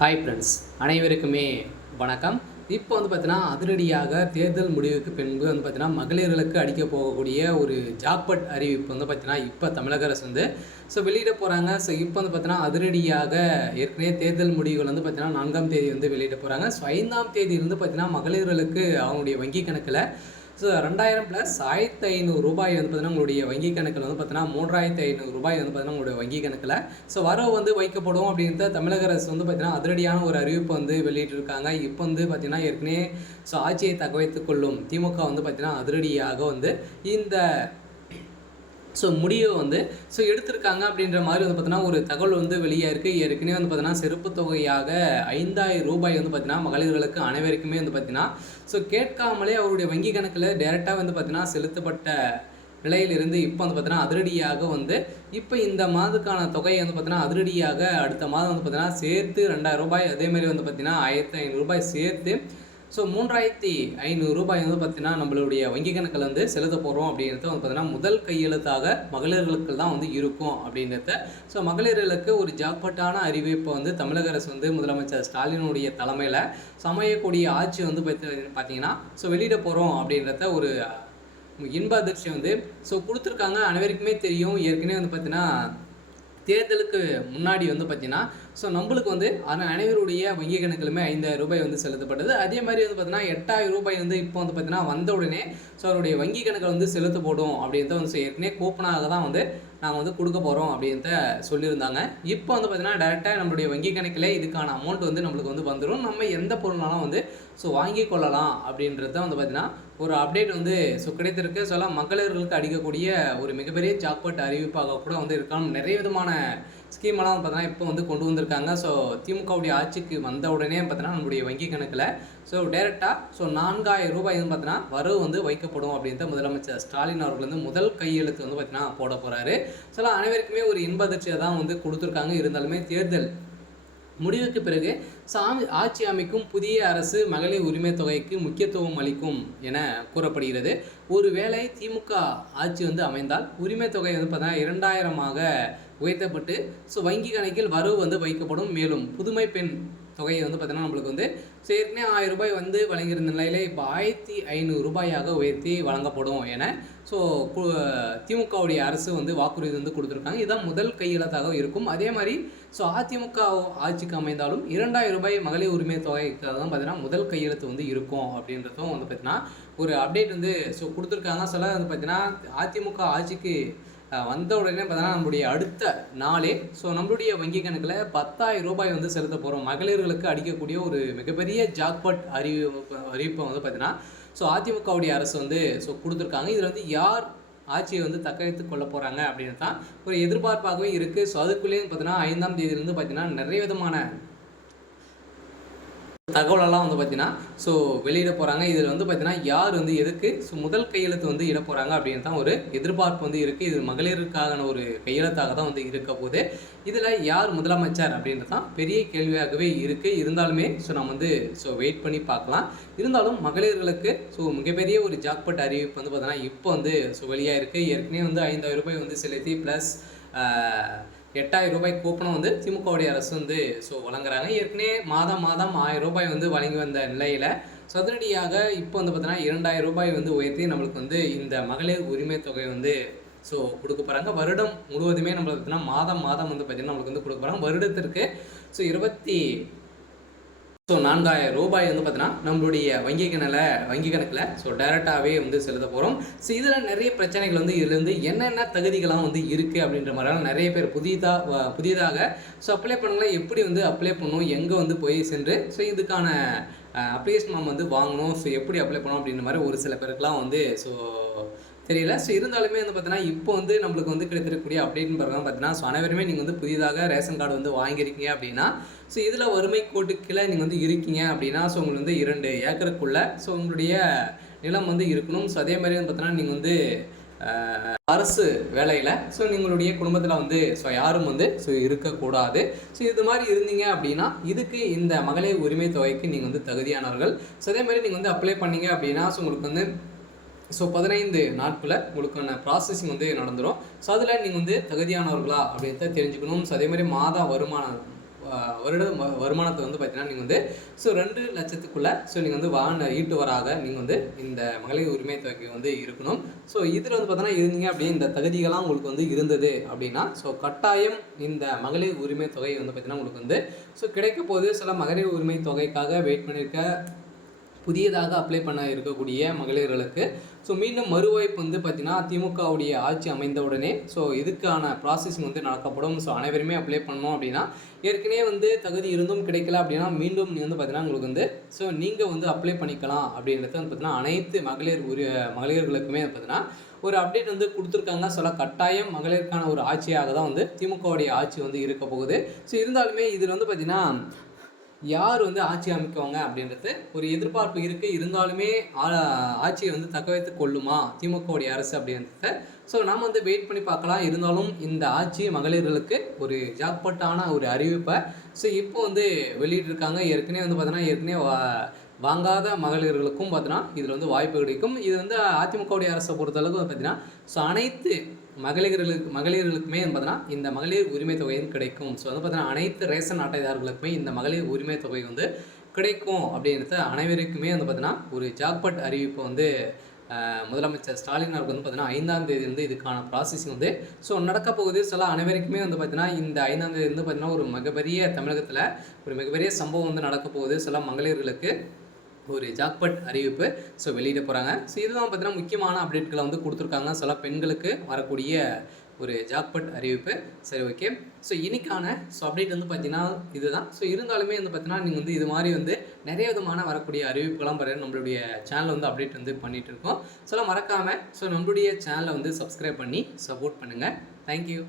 Hi friends, அனைவருக்குமே வணக்கம். இப்போ பார்த்தீங்கன்னா, அதிரடியாக தேர்தல் முடிவுக்கு பின்பு பார்த்தீங்கன்னா, மகளிர்களுக்கு அளிக்க போகக்கூடிய ஒரு ஜாக்பாட் அறிவிப்பு பார்த்தீங்கன்னா, இப்போ தமிழக அரசு வெளியிட போகிறாங்க. இப்போ பார்த்தீங்கன்னா, அதிரடியாக ஏற்கனவே தேர்தல் முடிவுகள் பார்த்தீங்கன்னா 4ஆம் தேதி வெளியிட போகிறாங்க. 5ஆம் தேதியிலிருந்து பார்த்தீங்கன்னா, மகளிர்களுக்கு அவங்களுடைய வங்கி கணக்கில் 2000 ப்ளஸ் ரூ. 1500 பார்த்தீங்கன்னா உங்களுடைய வங்கி கணக்கில் பார்த்தீங்கன்னா ரூ. 3500 பார்த்தீங்கன்னா உங்களுடைய வங்கி கணக்கில் வரவு வைக்கப்படும் அப்படின்றத தமிழக அரசு பார்த்தீங்கன்னா அதிரடியான ஒரு அறிவிப்பு வெளியிட்டிருக்காங்க. இப்போ பார்த்தீங்கன்னா ஏற்கனவே ஆட்சியை தக்க வைத்துக் கொள்ளும் திமுக பார்த்தீங்கன்னா அதிரடியாக இந்த முடிவை எடுத்திருக்காங்க அப்படின்ற மாதிரி பார்த்தீங்கன்னா ஒரு தகவல் வெளியாக இருக்குது. ஏற்கனவே பார்த்தீங்கன்னா செருப்பு தொகையாக ரூ. 5000 பார்த்தீங்கன்னா மகளிர்களுக்கு அனைவருக்குமே பார்த்தீங்கன்னா கேட்காமலே அவருடைய வங்கி கணக்கில் டைரெக்டாக பார்த்தீங்கன்னா செலுத்தப்பட்ட நிலையிலிருந்து இப்போ பார்த்தீங்கன்னா அதிரடியாக இப்போ இந்த மாதத்துக்கான தொகையை பார்த்தீங்கன்னா அதிரடியாக அடுத்த மாதம் பார்த்தீங்கன்னா சேர்த்து ரூ. 2000 அதேமாதிரி பார்த்தீங்கன்னா ரூ. 1500 சேர்த்து 3500 ரூபாய் பார்த்தீங்கன்னா நம்மளுடைய வங்கி கணக்கில் செலுத்த போகிறோம் அப்படின்றத பார்த்தீங்கன்னா முதல் கையெழுத்தாக மகளிர்களுக்கு தான் இருக்கும் அப்படின்றத மகளிர்களுக்கு ஒரு ஜாக்பாட்டான அறிவிப்பை தமிழக அரசு முதலமைச்சர் ஸ்டாலினுடைய தலைமையில் சமையக்கூடிய ஆட்சி பார்த்தீங்கன்னா வெளியிட போகிறோம் அப்படின்றத ஒரு இன்ப அதிர்ச்சி கொடுத்துருக்காங்க. அனைவருக்குமே தெரியும். ஏற்கனவே பார்த்தீங்கன்னா தேர்தலுக்கு முன்னாடி பார்த்தீங்கன்னா நம்மளுக்கு அனைவருடைய வங்கி கணக்கிலுமே ரூ. 5000 செலுத்தப்பட்டது. அதே மாதிரி பார்த்தீங்கன்னா ரூ. 8000 இப்போ பார்த்தீங்கன்னா வந்த உடனே அவருடைய வங்கி கணக்கில் செலுத்தப்படும் அப்படின்றத ஏற்கனவே கூப்பனாக தான் நாங்கள் கொடுக்க போகிறோம் அப்படின்றத சொல்லியிருந்தாங்க. இப்போ பார்த்தீங்கன்னா டேரெக்டாக நம்மளுடைய வங்கி கணக்கில் இதுக்கான அமௌண்ட் நம்மளுக்கு வந்துடும். நம்ம எந்த பொருள்னாலும் வாங்கி கொள்ளலாம் அப்படின்றத பார்த்தீங்கன்னா ஒரு அப்டேட் கிடைத்திருக்கு. மகளிர்களுக்கு அளிக்கக்கூடிய ஒரு மிகப்பெரிய ஜாக்பாட் அறிவிப்பாக கூட இருக்கலாம். நிறைய விதமான ஸ்கீமெல்லாம் பார்த்தீங்கன்னா இப்போ கொண்டு வந்திருக்காங்க. திமுகவுடைய ஆட்சிக்கு வந்த உடனே பார்த்தீங்கன்னா நம்மளுடைய வங்கி கணக்கில் டேரெக்டாக ரூ. 4000 பார்த்தீங்கன்னா வரவு வைக்கப்படும் அப்படின்ற முதலமைச்சர் ஸ்டாலின் அவர்கள் முதல் கையெழுத்து பார்த்தீங்கன்னா போட போகிறாரு. அனைவருக்குமே ஒரு இன்ப அதிர்ச்சியை தான் கொடுத்துருக்காங்க. இருந்தாலுமே தேர்தல் முடிவுக்கு பிறகு ஆட்சி அமைக்கும் புதிய அரசு மகளிர் உரிமை தொகைக்கு முக்கியத்துவம் அளிக்கும் என கூறப்படுகிறது. ஒருவேளை திமுக ஆட்சி அமைந்தால் உரிமை தொகை பார்த்தீங்கன்னா 2000 உயர்த்தப்பட்டு வங்கி கணக்கில் வரவு வைக்கப்படும். மேலும் புதுமை பெண் தொகையை பார்த்தீங்கன்னா நம்மளுக்கு ஏற்கனவே 1000 ரூபாய் வழங்கியிருந்த நிலையில் இப்போ 1500 ரூபாயாக உயர்த்தி வழங்கப்படும் என திமுகவுடைய அரசு வாக்குறுதி கொடுத்துருக்காங்க. இதுதான் முதல் கையெழுத்தாக இருக்கும். அதே மாதிரி அதிமுக ஆட்சிக்கு அமைந்தாலும் 2000 ரூபாய் மகளிர் உரிமை தொகைக்காக தான் பார்த்தீங்கன்னா முதல் கையெழுத்து இருக்கும் அப்படின்றதும் பார்த்தீங்கன்னா ஒரு அப்டேட் கொடுத்துருக்காங்க. பார்த்தீங்கன்னா அதிமுக ஆட்சிக்கு வந்த உடனே பார்த்தீங்கன்னா நம்மளுடைய அடுத்த நாளே நம்மளுடைய வங்கி கணக்கில் 10,000 ரூபாய் செலுத்த போகிறோம். மகளிர்களுக்கு அளிக்கக்கூடிய ஒரு மிகப்பெரிய ஜாக்பாட் அறிவிப்பை பார்த்தீங்கன்னா அதிமுகவுடைய அரசு கொடுத்துருக்காங்க. இதில் யார் ஆட்சியை தக்க வைத்துக் கொள்ள போகிறாங்க அப்படின்னு தான் ஒரு எதிர்பார்ப்பாகவே இருக்குது. அதுக்குள்ளேயும் பார்த்தீங்கன்னா 5ஆம் தேதியிலேருந்து பார்த்தீங்கன்னா நிறைய விதமான தகவலெல்லாம் பார்த்தீங்கன்னா வெளியிட போகிறாங்க. இதில் பார்த்தீங்கன்னா யார் எதுக்கு முதல் கையெழுத்து இட போகிறாங்க அப்படின்னு தான் ஒரு எதிர்பார்ப்பு இருக்குது. இது மகளிருக்கான ஒரு கையெழுத்தாக தான் இருக்க போது. இதில் யார் முதலமைச்சர் அப்படின்றது தான் பெரிய கேள்வியாகவே இருக்குது. இருந்தாலுமே நம்ம வெயிட் பண்ணி பார்க்கலாம். இருந்தாலும் மகளிர்களுக்கு மிகப்பெரிய ஒரு ஜாக்பாட் அறிவிப்பு பார்த்தீங்கன்னா இப்போ வெளியாக இருக்குது. ஏற்கனவே 5000 ரூபாய் செலுத்தி ப்ளஸ் 8000 ரூபாய் கூப்பனும் திமுகவுடைய அரசு வழங்குறாங்க. ஏற்கனவே மாதம் 1000 ரூபாய் வழங்கி வந்த நிலையில் சதுரடியாக இப்போ பார்த்தீங்கன்னா 2000 ரூபாய் உயர்த்தி நம்மளுக்கு இந்த மகளிர் உரிமை தொகை கொடுக்க போகிறாங்க. வருடம் முழுவதுமே நம்மளுக்கு பார்த்தீங்கன்னா மாதம் பார்த்தீங்கன்னா நம்மளுக்கு கொடுக்க போகிறாங்க. வருடத்திற்கு 4000 ரூபாய் பார்த்தீங்கன்னா நம்மளுடைய வங்கி கணக்கில் டைரெக்டாகவே செலுத்த போகிறோம். இதில் நிறைய பிரச்சனைகள் இதில் என்னென்ன தகுதிகள்லாம் இருக்குது அப்படின்ற மாதிரிலாம் நிறைய பேர் புதிதாக அப்ளை பண்ணலாம். எப்படி அப்ளை பண்ணணும், எங்கே போய் சென்று இதுக்கான அப்ளிகேஷன் நம்ம வாங்கணும், எப்படி அப்ளை பண்ணணும் அப்படின்ற மாதிரி ஒரு சில பேருக்குலாம் தெரியல. இருந்தாலுமே பார்த்தீங்கன்னா இப்போ நம்மளுக்கு கிடைத்திருக்கக்கூடிய அப்டேட்னு பார்த்தீங்கன்னா அனைவருமே நீங்கள் புதிதாக ரேஷன் கார்டு வாங்கியிருக்கீங்க அப்படின்னா இதில் வறுமை கோட்டு கீழே நீங்கள் இருக்கீங்க அப்படின்னா உங்களுக்கு 2 ஏக்கருக்குள்ளே உங்களுடைய நிலம் இருக்கணும். அதே மாதிரி பார்த்தீங்கன்னா நீங்கள் அரசு வேலையில் நீங்களுடைய குடும்பத்தில் யாரும் இருக்கக்கூடாது. இது மாதிரி இருந்தீங்க அப்படின்னா இதுக்கு இந்த மகளிர் உரிமை தொகைக்கு நீங்கள் தகுதியானவர்கள். அதே மாதிரி நீங்கள் அப்ளை பண்ணீங்க அப்படின்னா உங்களுக்கு 15 நாட்களில் உங்களுக்கான ப்ராசஸிங் நடந்துடும். அதில் நீங்கள் தகுதியானவர்களா அப்படின்றத தெரிஞ்சுக்கணும். அதே மாதிரி மாத வருட வருமானத்தை வந்து பார்த்தீங்கன்னா நீங்கள் வந்து ஸோ 2 லட்சத்துக்குள்ளே ஸோ நீங்கள் வந்து ஈட்டுவராக நீங்கள் வந்து இந்த மகளிர் உரிமை தொகை வந்து இருக்கணும். ஸோ இதில் வந்து பார்த்தீங்கன்னா இருந்தீங்க அப்படியே இந்த தகுதிகள்லாம் உங்களுக்கு வந்து இருந்தது அப்படின்னா ஸோ கட்டாயம் இந்த மகளிர் உரிமை தொகை வந்து பார்த்தீங்கன்னா உங்களுக்கு வந்து ஸோ கிடைக்க போது. சில மகளிர் உரிமை தொகைக்காக வெயிட் பண்ணியிருக்க புதியதாக அப்ளை பண்ண இருக்கக்கூடிய மகளிர்களுக்கு ஸோ மீண்டும் மறுவாய்ப்பு வந்து பார்த்திங்கன்னா திமுகவுடைய ஆட்சி அமைந்த உடனே ஸோ இதுக்கான ப்ராசஸிங் வந்து நடக்கப்படும். ஸோ அனைவருமே அப்ளை பண்ணோம் அப்படின்னா ஏற்கனவே வந்து தகுதி இருந்தும் கிடைக்கல அப்படின்னா மீண்டும் வந்து பார்த்திங்கன்னா உங்களுக்கு வந்து ஸோ நீங்கள் வந்து அப்ளை பண்ணிக்கலாம் அப்படின்றது வந்து பார்த்திங்கன்னா அனைத்து மகளிர்களுக்குமே பார்த்திங்கன்னா ஒரு அப்டேட் வந்து கொடுத்துருக்காங்க. சில கட்டாயம் மகளிருக்கான ஒரு ஆட்சியாக தான் வந்து திமுகவுடைய ஆட்சி வந்து இருக்க போகுது. ஸோ இருந்தாலுமே இதில் வந்து பார்த்திங்கன்னா யார் வந்து ஆட்சி அமைக்குவாங்க அப்படின்றது ஒரு எதிர்பார்ப்பு இருக்குது. இருந்தாலுமே ஆட்சியை வந்து தக்க வைத்து கொள்ளுமா திமுகவுடைய அரசு அப்படின்றத ஸோ நாம் வந்து வெயிட் பண்ணி பார்க்கலாம். இருந்தாலும் இந்த ஆட்சி மகளிர்களுக்கு ஒரு ஜாக்பாட்டான ஒரு அறிவிப்பை ஸோ இப்போ வந்து வெளியிட்டிருக்காங்க. ஏற்கனவே வந்து பார்த்தீங்கன்னா வாங்காத மகளிர்களுக்கும் பார்த்தீங்கன்னா இதில் வந்து வாய்ப்பு கிடைக்கும். இது வந்து அதிமுகவுடைய அரசை பொறுத்தளவுக்கு பார்த்தீங்கன்னா ஸோ அனைத்து மகளிர்களுக்குமே பார்த்தீங்கன்னா இந்த மகளிர் உரிமை தொகையும் கிடைக்கும். ஸோ வந்து பார்த்தீங்கன்னா அனைத்து ரேஷன் அட்டைதாரர்களுக்குமே இந்த மகளிர் உரிமை தொகை வந்து கிடைக்கும் அப்படின்றத அனைவருக்குமே வந்து பார்த்தீங்கன்னா ஒரு ஜாக்பாட் அறிவிப்பை வந்து முதலமைச்சர் ஸ்டாலின் அவர்கள் வந்து பார்த்தீங்கன்னா 5ஆம் தேதி வந்து இதுக்கான ப்ராசஸிங் வந்து ஸோ நடக்க போகுது. சில அனைவருக்குமே வந்து பார்த்தீங்கன்னா இந்த 5ஆம் தேதி வந்து பார்த்தீங்கன்னா ஒரு மிகப்பெரிய தமிழகத்தில் ஒரு மிகப்பெரிய சம்பவம் வந்து நடக்க போகுது. சில மகளிர்களுக்கு ஒரு ஜாக்பாட் அறிவிப்பு ஸோ வெளியிட போகிறாங்க. ஸோ இதுதான் பார்த்தீங்கன்னா முக்கியமான அப்டேட்களை வந்து கொடுத்துருக்காங்க. சில பெண்களுக்கு வரக்கூடிய ஒரு ஜாக்பாட் அறிவிப்பு. சரி, ஓகே. ஸோ இன்னைக்கான அப்டேட் வந்து பார்த்தீங்கன்னா இதுதான். ஸோ இருந்தாலுமே வந்து பார்த்தீங்கன்னா நீங்கள் வந்து இது மாதிரி வந்து நிறைய விதமான வரக்கூடிய அறிவிப்புகள்லாம் பார்த்தீங்கன்னா நம்மளுடைய சேனலில் வந்து அப்டேட் வந்து பண்ணிகிட்டு இருக்கோம். ஸோ மறக்காமல் நம்மளுடைய சேனலை வந்து சப்ஸ்கிரைப் பண்ணி சப்போர்ட் பண்ணுங்கள். தேங்க்யூ.